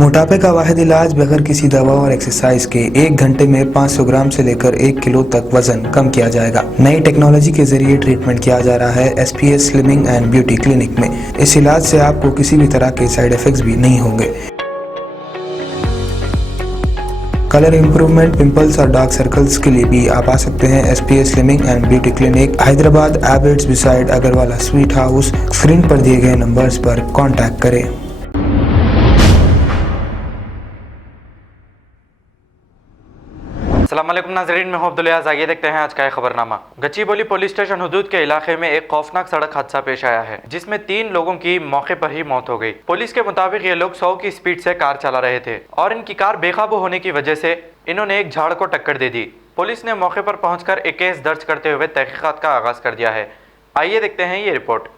मोटापे का वाहिद इलाज बगैर किसी दवा और एक्सरसाइज के 1 घंटे में 500 ग्राम से लेकर 1 किलो तक वजन कम किया जाएगा। नई टेक्नोलॉजी के जरिए ट्रीटमेंट किया जा रहा है SPS slimming and beauty clinic में। इस इलाज से आपको किसी भी तरह के साइड इफेक्ट्स भी नहीं होंगे। कलर इंप्रूवमेंट, पिंपल्स और डार्क सर्कल्स के लिए भी आप आ सकते हैं SPS slimming and beauty clinic, Hyderabad, Abids beside Agarwala sweet house. Screen पर दिए गए नंबर्स पर कॉन्टैक्ट करें। अस्सलामुअलैकुम नाज़रीन, मैं हूं अब्दुल याज़। आइए देखते हैं आज का खबरनामा। गच्चीबोली पुलिस स्टेशन हुदूद के इलाके में एक खौफनाक सड़क हादसा पेश आया है, जिसमें 3 लोगों की मौके पर ही मौत हो गई। पुलिस के मुताबिक ये लोग 100 की स्पीड से कार चला रहे थे और इनकी कार बेकाबू होने की वजह से इन्होंने एक झाड़ को टक्कर दे दी। पुलिस ने मौके पर पहुंचकर एक केस दर्ज करते हुए तहकीकात का आगाज कर दिया है। आइए देखते हैं ये रिपोर्ट।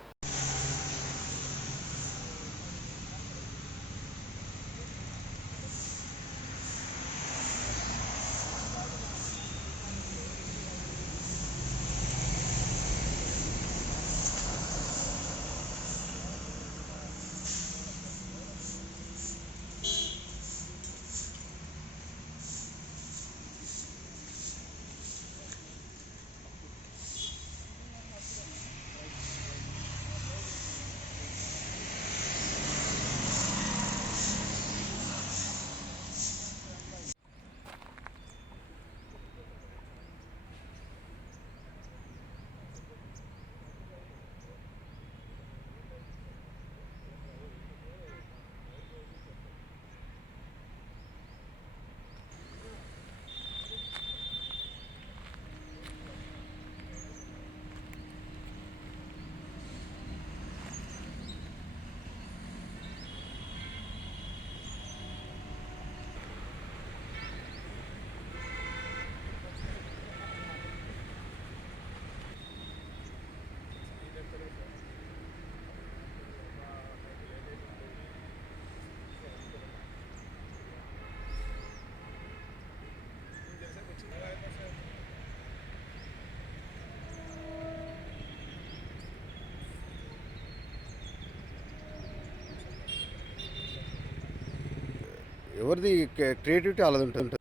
ఎవరిది క్రియేటివిటీ అలాది ఉంటుంది.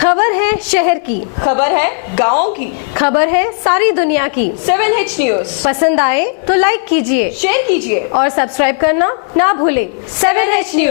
खबर है शहर की, खबर है गाँव की, खबर है सारी दुनिया की। 7H न्यूज पसंद आए तो लाइक कीजिए, शेयर कीजिए और सब्सक्राइब करना ना भूलें। 7H news.